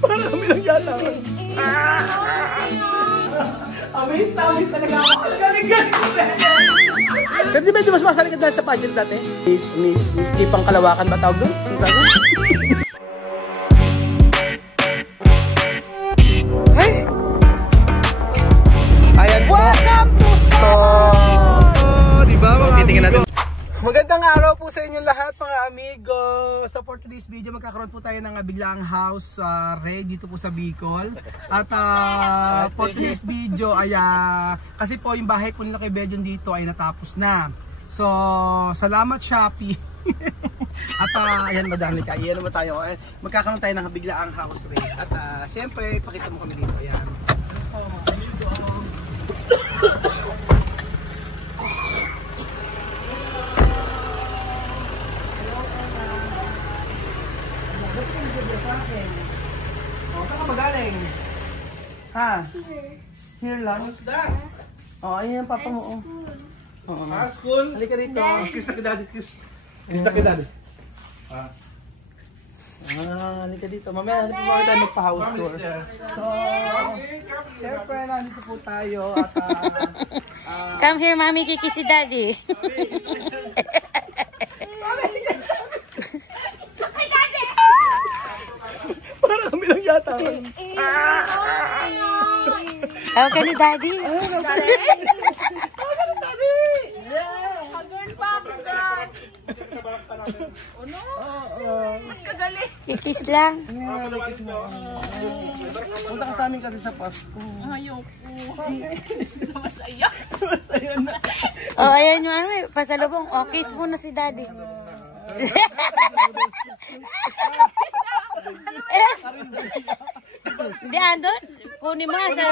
Parang kami lang yata. Amis talaga ako. Ang galing-galing. Pero di ba di mas masalit ka dahil sa pageant dati? Miss Kipang Kalawakan ba tawag doon? Ay! Ayan po. Welcome to So, diba mga amigo? Magandang araw po sa inyong lahat mga amigo. So for today's video magkakaroon po tayo ng biglaang house raid dito po sa Bicol. At for today's video ay kasi po yung bahay po nila kay Bedyon dito ay natapos na. So salamat Shopee. At ayan madami ka. Iyan naman tayo. Magkakaroon tayo ng biglaang house raid. At syempre pakita mo kami dito. Ayan. Oh, mga amigo. Oh, saan ka magaling? Ha? Here lang? What's that? Oh, ayan yung papa mo. Oh. School? Halika rito. Kiss na kidadi, kiss. Kiss na kidadi. Halika dito. Mamaya tayo magpa-house tour. So, syempre, nandito po tayo at come here, mommy, kiki si daddy. Parang kami lang yata. Tawag ka ni daddy. Kikis lang. Punta ka sa amin kasi sa Pasko. Ayoko. Masaya. Masaya na. Oh, ayan yung ano, pasalubong. Oh, kiss muna si daddy. Hindi, andon. Kunin mo sa...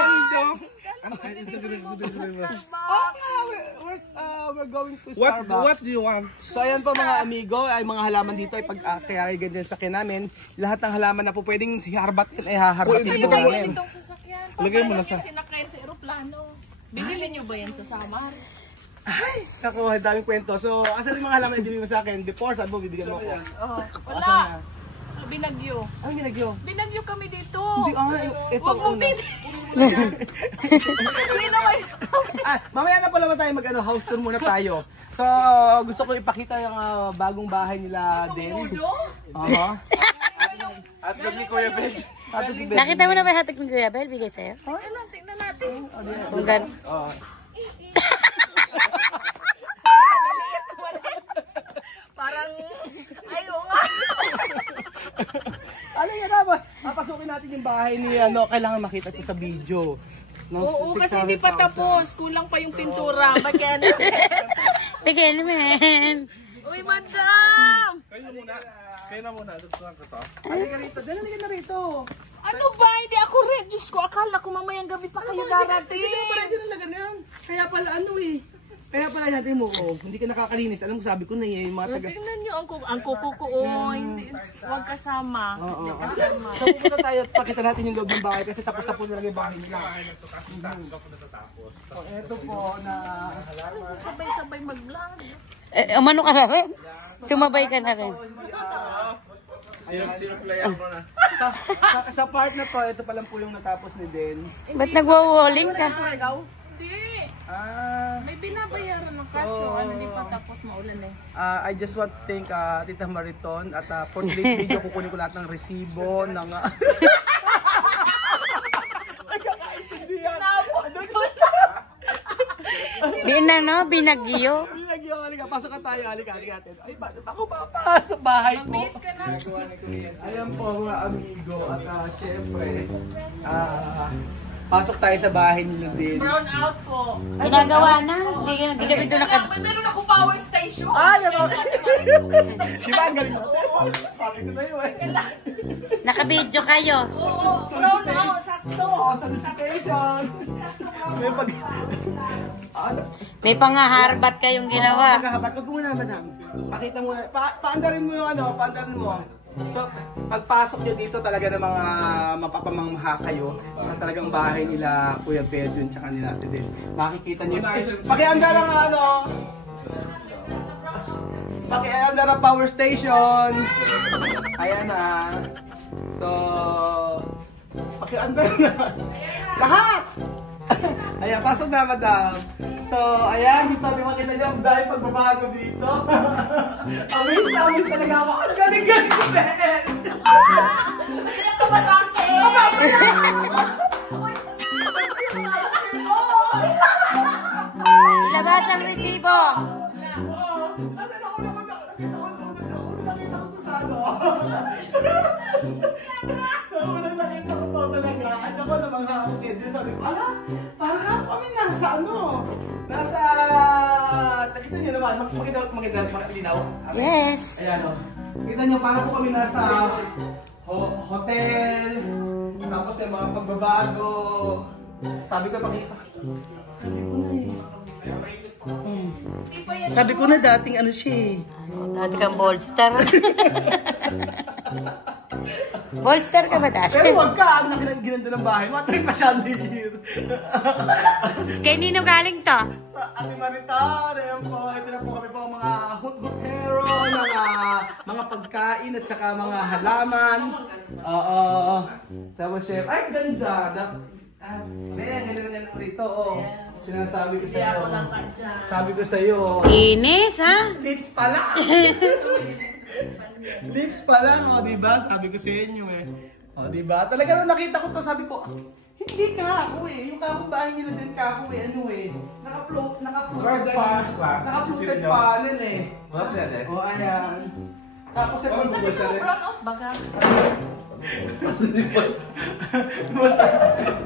We're going to Starbucks. What do you want? So ayan po mga amigo, ay mga halaman dito ay pag kaya ganyan sa akin namin, lahat ng halaman na po pwedeng harbatin ay haharbatin po namin. Itong sasakyan. Lagay mo na sa Sinakayan sa eroplano. Binili niyo ba yan sa Samar? Ay, naku, daming kwento. So, asan yung mga halaman na binili mo sa akin? Before, sabi mo, bibigyan mo ako. Wala. Binagyo. Ang binagyo? Binagyo kami dito. Hindi, ito Huwag mong una. Sino may Mamaya na pala tayo house tour muna tayo. So, gusto ko ipakita yung bagong bahay nila din. At ni Kuya Bel. Nakita mo na ba yung hatag ni Kuya Bel? Bigay sa'yo? Tingnan natin. Kung gano'n. Parang, ayaw nga. Ano nga dapat? Papasukin natin yung bahay ni kailangan makita ito sa video. Oo, kasi hindi pa tapos. Kulang pa yung pintura. Magkano? Bigay naman. Uy, madam! Kayo na muna. Halika rito. Halika na rito. Ano ba? Hindi ako red. Diyos ko, akala ko mamayang gabi pa kayo darating. Hindi ka pa rin nalaga na yan. Kaya pala Kaya pala natin mo, hindi ka nakakalinis. Alam mo, sabi ko na yung mga taga... Tingnan nyo, ang kuko ko, huwag kasama. Oo. So, pupunta tayo at pakita natin yung loob ng bahay kasi tapos na po nilagay yung bahay nila. So, eto po na... Sabay-sabay mag-vlog. Umano ka na rin? Sumabay ka na rin. Sa part na to, ito pa lang po yung natapos ni Den. Ba't nagwawalling ka? Ikaw? Hindi. May Ah, binabayaran ng kaso. Ano di pa tapos maulan eh. I just want to thank Tita Mariton at for today's video kukunin ko lahat ng resibo ng Binagyo. Binagyo, halika, pasok ka tayo, halika natin. Ay, bakit ako papasok bahay po? Miss ka na. Ayan po mga amigo at syempre, pasok tayo sa bahay nila din. Brown out po. Ginagawa na. Hindi kami doon Meron ako power station. Ay, ano? Di ba ang galing mo? Sabi ko sa'yo eh. Nakabidyo kayo. Brown out, sakto. Solicitation. May pag... May pangaharbat kayong ginawa. Pagkahabat, wag ko muna madam. Pakita mo na, paandarin mo yung paandarin mo. So, pagpasok nyo dito talaga ng mga mapapamangha kayo sa talagang bahay nila Kuya Bedyon tsaka nila Ate din. Makikita nyo. Pakiandar ang pakiandar ang power station. Ayan na. So, pakiandar na. Lahat! Ayan, pasok na, madam. So, ayan, dito, di makita niyo, dahil pagbabago dito. Amis talaga ako. Ang galing-galing ko, Bes! Masaya ka ba sa akin? Masaya! Ilabas ang resibo. Kasi nakita ko to sa ano. Unang nakita ko to talaga. At ako na mga kapatid. Sabi ko, parang kami nasa ano. Nasa... Nakita niyo naman. Makilinaw. Yes. Ayan o. Nakita niyo, parang po kami nasa hotel. Tapos yung mga pagbabago. Sabi ko, pakita. Sabi ko na eh. Sabi ko na dating ano siya eh. Dati kang bold star. Bold star ka ba dati? Pero wag ka, ang ginanda ng bahay mo. Atay pa chandelier. Kay Nino galing to? Sa Ate Maritar, ayan po. Ito na po kami po mga hot-hotero, mga pagkain at saka mga halaman. Oo. Tapos chef, ay ganda. May ganun rito. Sinasabi ko sa'yo. Sabi ko sa'yo. Inis, ha? Lips pala. Lips pa lang, o diba? Sabi ko sa inyo eh. O diba? Talaga nung nakita ko to, sabi ko, hindi kako eh. Yung kako bahay nila din kako eh. Ano eh. Naka-floated panel eh. O ayan. Tapos ito Baka. basta,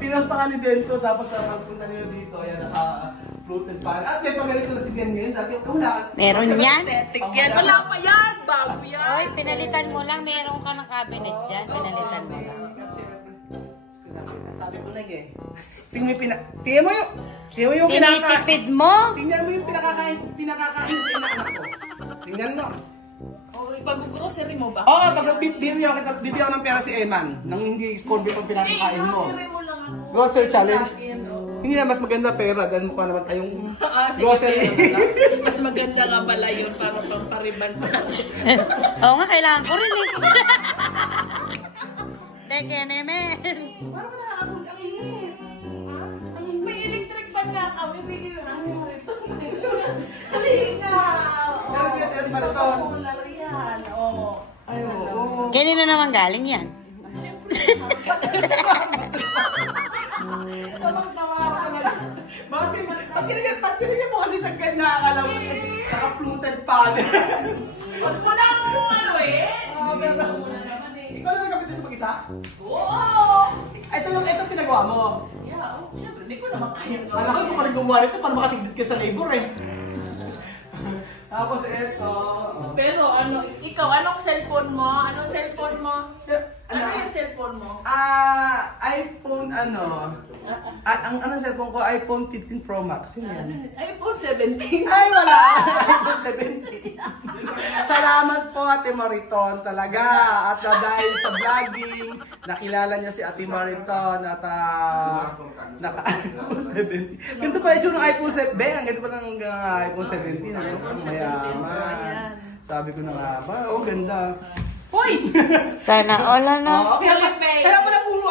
pinas pa nga ni Dento, tapos pagpunta nila dito, ayan, naka-floated panel. At may paganito na si Den ngayon, dati wala. Meron yan? Aesthetic yan. Wala pa yan. Bago yan. Oy, pinalitan mo lang. Meron ka ng cabinet dyan. Pinalitan mo lang. Sabi ko na eh. Tingnan mo yung Tinitipid mo? Tingnan mo yung pinakakain sa inaanak ko. Tingnan mo. O, ipag-grocery mo ba? Oo, pag bibigyan ako ng pera si Eman, nang hindi score beef ang pinakakain mo. Grocery mo lang ako. Grocery challenge? Sa akin, oo. Hindi na mas maganda pera, dahil mukha naman tayong Sige, grocery. pera. Mas maganda nga pala yun para pang-pariban natin. Oo nga, kailangan ko rin eh. Deke nemen. Parang nakakatulog ang init. May electric fan nga kami. Bigyan yung ano rito. Halika! Solar yan. Oo. Ay, oo. Kanino naman galing yan? Tawang-tawa ako talaga. Bakit? Pag tinigyan mo kasi siya ganyan, akala mo naka-fluted panel. Huwag mo na mo ano eh. Gusto mo na naman eh. Ikaw na nagkapit dito mag-isa? Oo! Ito pinagawa mo. Yeah, oh, syempre, hindi ko naman kaya gawin. Malaki ko pa rin gumawa nito para makatigdid ka sa labor eh. Tapos ito. Pero ano, ikaw, anong cellphone mo? Anong cellphone mo? Ano yung cellphone mo? iPhone ang cellphone ko, iPhone 15 Pro Max. Yun yan. iPhone 17. Ay, wala! iPhone 17. Salamat po Ate Mariton talaga. At dahil sa vlogging, nakilala niya si Ate Mariton at iPhone 17. Ganito pa ito ng iPhone 7. Ang ganito pa ng iPhone 17. Ang mayaman. Sabi ko na nga ba, ganda. Hoy! Sana all ano. Kaya pala puro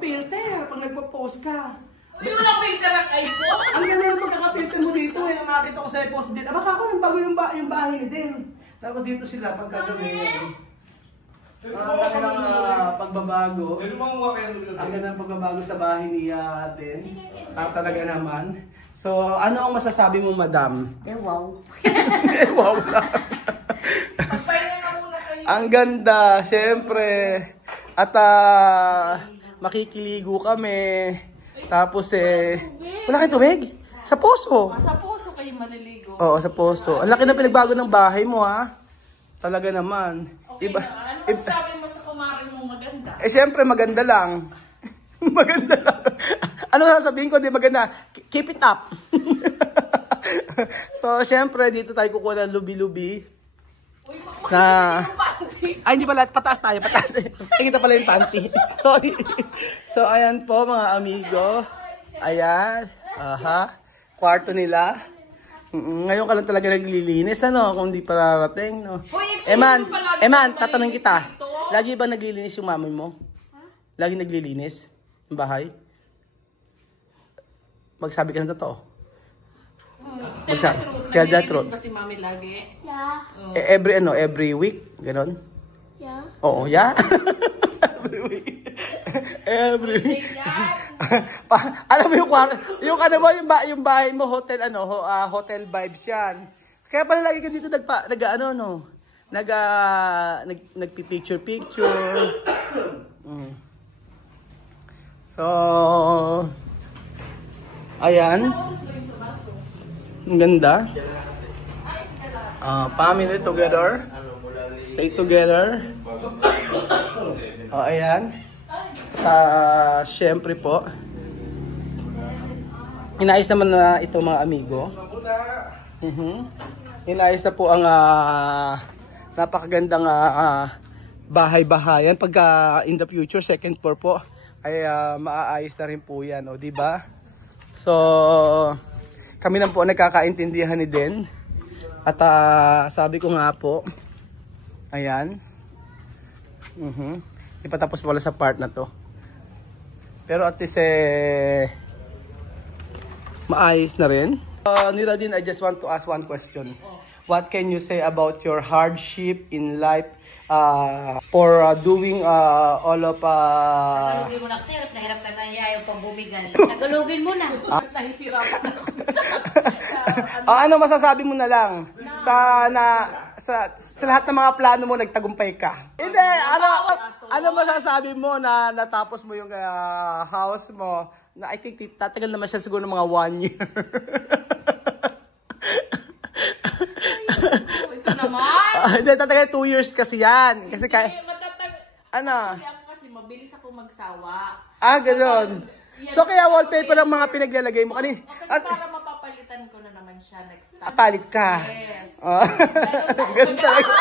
filter pag nagpo-post ka. Uy, walang filter ang iPhone. Ang ganda yung pagkaka-filter mo dito eh. Ang nakita ko sa post din. Baka ako nang bago yung bahay ni din. Tapos dito sila pagkagabi. Ang ganda ng pagbabago. Ang ganda ng pagbabago sa bahay ni din. Talaga naman. So, ano ang masasabi mo, madam? Wow. Wow lang. Magpahinga na muna kayo. Ang ganda, syempre. At makikiligo kami. Tapos wala kayong tubig? Sa poso. Sa poso kayo maliligo. Oo, sa poso. Ang laki na pinagbago ng bahay mo ha. Talaga naman. Okay na. Ano masasabi mo sa kumari mo maganda? Syempre maganda lang. Maganda lang. Ano sasabihin ko? Di maganda. Keep it up. So, syempre dito tayo kukuha ng lubi-lubi. Uy, Ay, hindi pala. Pataas tayo. Pataas tayo. Kita pala yung panty. Sorry. So, ayan po mga amigo. Ayan. Kwarto nila. Ngayon ka lang talaga naglilinis, ano? Kung di pa rarating, no? Hoy, Eman, mo palagi Eman, na tatanong malinis kita. dito. Lagi ba naglilinis yung mami mo? Lagi naglilinis yung bahay? Magsabi ka ng totoo. Magsabi. Kaya that Naglilinis ba si mami lagi? Yeah. Every week? Ganon? Yeah. Oo, yeah? Every week. Every week. Alam mo yung kwarto, yung ano mo, yung bahay mo, hotel, hotel vibes yan. Kaya pala lagi ka dito nagpi-picture. So, ayan. Ang ganda. Family together. Stay together. Ayan. Siyempre po, inayos naman na ito mga amigo. Inayos na po ang napakagandang bahay-bahayan. Pagka in the future, second floor po, ay maaayos na rin po yan. O, diba? So, kami lang po nagkakaintindihan ni Den. At sabi ko nga po, ayan. Ipatapos pala sa part na to. Pero at least maayos na rin. Niradin, I just want to ask one question. What can you say about your hardship in life for doing all of... Tagalogin mo na kasi hirap ka na ayaw pang bumigal. Tagalogin mo na. Mas nahihirapan ako. Ano masasabi mo na lang sa lahat ng mga plano mo nagtagumpay ka? Hindi, ano masasabi mo na natapos mo yung house mo? Na I think tatagal naman siya siguro ng mga 1 year. Ito naman. Hindi, tatagal 2 years kasi yan. Kasi ano? Kasi ako kasi mabilis ako magsawa. Ganun. So kaya wallpaper ang mga pinaglalagay mo kanina. Kasi para mapapalitan ko na naman siya next time. Palit ka. Yes. Ganun talaga.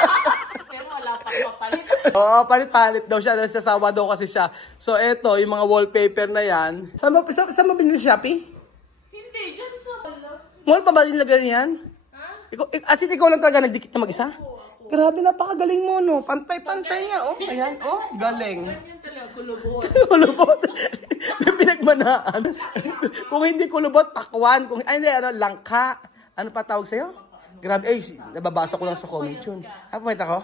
Pero wala pa mapalit. Oo, palit-palit daw siya. Nasasawa daw kasi siya. So eto, yung mga wallpaper na yan. Saan mo binili sa Shopee? Hindi, dyan sa Mall pa ba nilagay niyan? Ha? As in, ikaw lang talaga nagdikit na mag-isa? Grabe, napakagaling mo, no? Pantay-pantay niya, oh. Ayan, oh, galing. Ganyan talaga, kulubot. Kulubot. May pinagmanaan. Kung hindi kulubot, pakwan. Hindi, langka. Ano pa tawag sa'yo? Grabe, nababasa ko lang sa comment yun. Pumunta ko?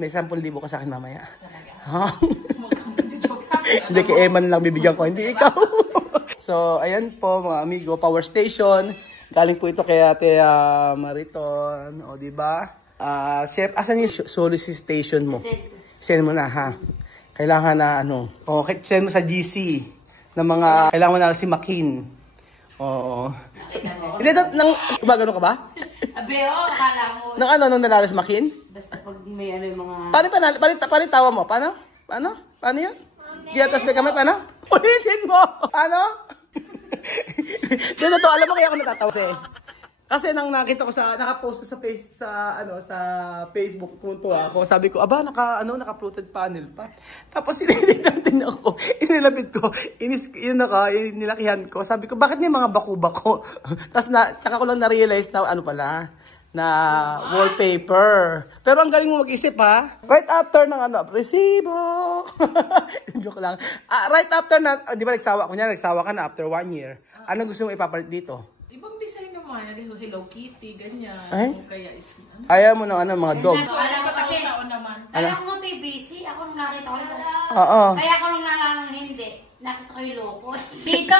May 10,000 ka sa akin mamaya. Hindi, kay Eman lang bibigyan ko, hindi ikaw. So, ayan po, mga amigo, power station. Galing po ito kay Ate Mariton. O, diba? Chef, asan yung solicitation mo? Send mo na, ha? Kailangan na, send mo sa GC ng mga, kailangan mo na si Makin. Oo. Hindi, gumagano ka ba? Abe, akala mo. Nung nanalo si Makin? Basta pag may yung mga... Paano tawa mo? Paano? Paano yun? Gilatas may kamay, paano? Ulitin mo! Ano? Dito to, alam mo kaya ako natatawa kasi nang nakita ko naka-post sa Facebook kung to ako, sabi ko, naka-fluted panel pa. Tapos inilapit ako, nilakihan ko. Sabi ko, bakit may mga bako-bako? Tapos tsaka ko lang na-realize na wallpaper. Pero ang galing mo mag-isip, ha? Right after ng resibo. Joke lang. Right after di ba nagsawa ka na after 1 year. Ano gusto mo ipapalit dito? Ibang design naman, Hello Kitty, ganyan. Ay? Kaya Ayaw mo ng mga dog. So, alam ko kasi, naman. alam ko nga busy. Ako nung nakita ko rin. Oo. Kaya ako nung hindi. Nakita ko yung loko. Dito!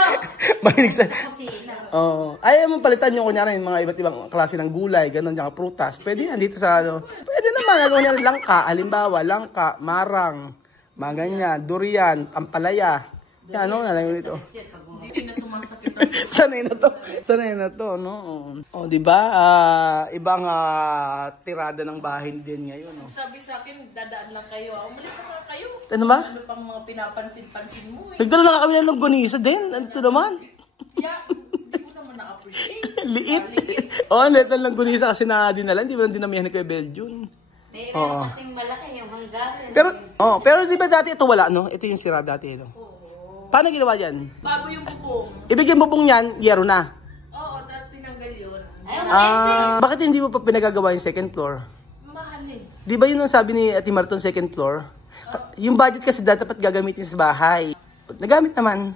Mahilig sa... Kusina. Oo. Ayaw mo palitan yung kunyari yung mga iba't ibang klase ng gulay, ganun, tsaka prutas. Pwede yan dito sa Pwede naman, gagawin niya rin langka. Halimbawa, langka, marang, mga ganyan, durian, ampalaya. Yan, na lang yun dito. Hindi na sumasakit. Sanay na to, no? O, di ba? Ibang tirada ng bahay din ngayon, no? Sabi sa akin, dadaan lang kayo. Umalis na nga kayo. Ano ba? Ano pang mga pinapansin-pansin mo, Nagdala lang kami ng longganisa din. Ano to naman? Yeah, hindi ko naman na-appreciate. Liit. Oo, liit lang longganisa kasi na dinala. Hindi mo lang dinamihan kay Belgium. May meron kasing malaki yung hanggaran. Pero di ba dati ito wala, no? Ito yung sira dati, no? Paano ginawa yan? Bago yung bubong. Ibig yung bubong yan, yero na. Oo, tapos tinanggal yun. Bakit hindi mo pa pinagagawa yung second floor? Mahalin. Di ba yun ang sabi ni Ate Marton, second floor? Yung budget kasi dapat gagamitin sa bahay. Nagamit naman.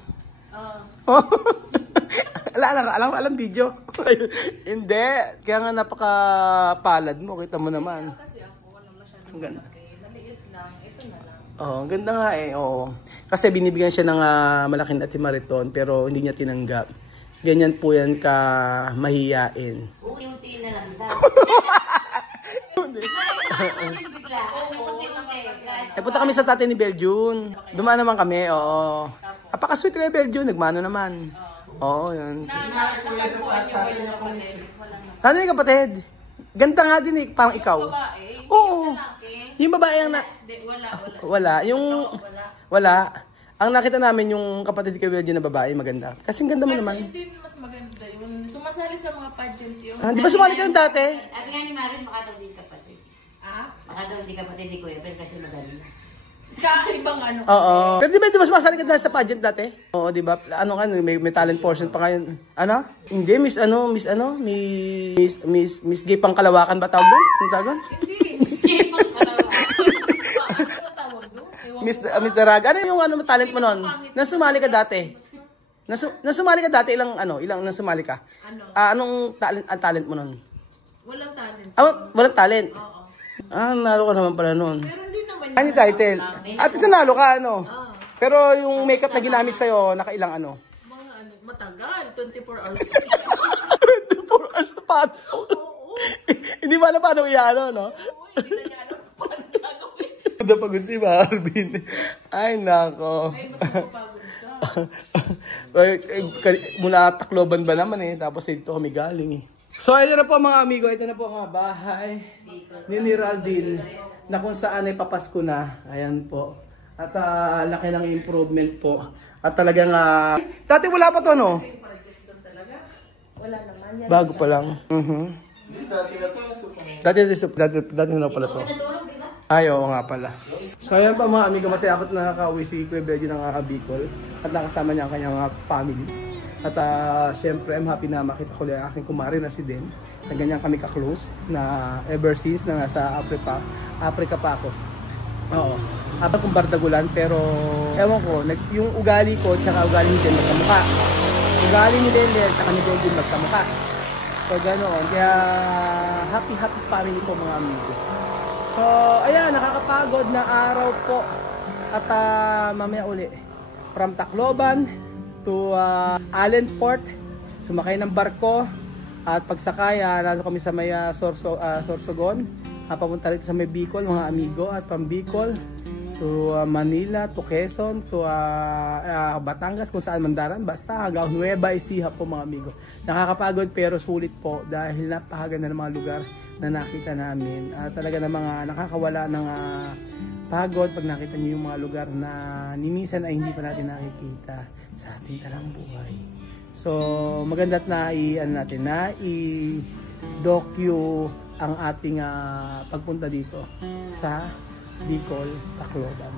Alam video. Hindi. Kaya nga napakapalad mo. Kita mo naman. Kasi ako, wala masyadong Ang ganda. malaki. Maliit lang. Ito na lang. Oh, ang ganda nga eh. Oo. Kasi binibigyan siya ng malaking Ate Mariton pero hindi niya tinanggap. Ganyan po yan ka mahiyain. Unti-unti na lang daw. Bigla. Unti-unti. Eh, punta kami sa tatay ni Beljun. Dumaan naman kami, oo. Apaka-sweet kay Beljun, nagmano naman. Oo, yun. Nanay kapatid. Ganda nga din eh, parang ikaw. Oo. Yung babae ang wala. Wala. Ang nakita namin yung kapatid kay Beljun na babae, maganda. Kasi ganda mo naman. Kasi hindi mas maganda. Yung sumasali sa mga pageant yun. Di ba sumali ka ng dati? Sabi nga ni Marin, baka daw di kapatid. Ah? Baka daw di kapatid ni Kuya Ben kasi magaling. Sa ibang ano. Oo. Pero di ba sumasali ka na sa pageant dati? Oo, di ba? Ano ka, may talent portion pa kayo. Ano? Hindi, Miss Gay Pangkalawakan ba tawag doon? Ang tawag doon? Hindi. Miss Daraga. Ano yung talent mo noon? Nasumali ka dati? Nasumali ka dati ilang nasumali ka? Ano? Anong talent mo noon? Walang talent. Walang talent. Oo. Nalo ka naman pala noon. Pero hindi naman Ano yung title? At nanalo ka Pero yung makeup na ginamit sa'yo, nakailang ano? Mga ano, matagal. 24 hours. 24 hours na paano? Hindi ba na paano iano, no? Hindi na niya alam kung paano gagawin. Napagod si Marvin. Ay, nako. Ay, mas mapapagod ka. Mula Tacloban ba naman eh. Tapos dito kami galing eh. So, ito na po mga amigo. Ito na po ang mga bahay ni Raldin na kung saan ay papasko na. Ayan po. At laki ng improvement po. At talagang dati wala pa to, no? Wala naman. Yan. Bago pa lang. Dati na pala to. Ay, oo nga pala. So, ayan pa mga amigo. Masaya ako't nakaka-uwi si Kuya Beji ng Bicol. At nakasama niya ang kanyang mga family. At syempre, I'm happy na makita ko lang ang aking kumari na si Den. Na ganyan kami ka-close na ever since na nasa Africa pa ako. Oo. Habang kung bardagulan, pero ewan ko, yung ugali ko tsaka ugali ni Den magkamukha. Ugali ni Den tsaka ni Den magkamukha. So ganoon. Kaya happy family ko mga amigo. So ayan, nakakapagod na araw po. At mamaya uli. From Tacloban to Allenport, sumakay ng barko at pagsakay nandito kami sa may Sorsogon, papunta rito sa may Bicol mga amigo, at from Bicol to Manila, to Quezon, to Batangas, kung saan mandaran, basta hanggang Nueva Ecija po mga amigo. Nakakapagod pero sulit po dahil napakaganda ng mga lugar na nakita namin. Talaga na mga nakakawala ng pagod pag nakita niyo yung mga lugar na minsan ay hindi pa natin nakikita sa ating talang buhay. So maganda't i-docu ang ating pagpunta dito sa Bicol, Tacloban.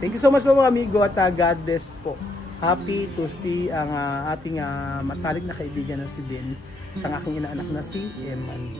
Thank you so much po mga amigo at God bless po. Happy to see ang ating matalik na kaibigan na si Ben at ang aking inaanak na si Eman.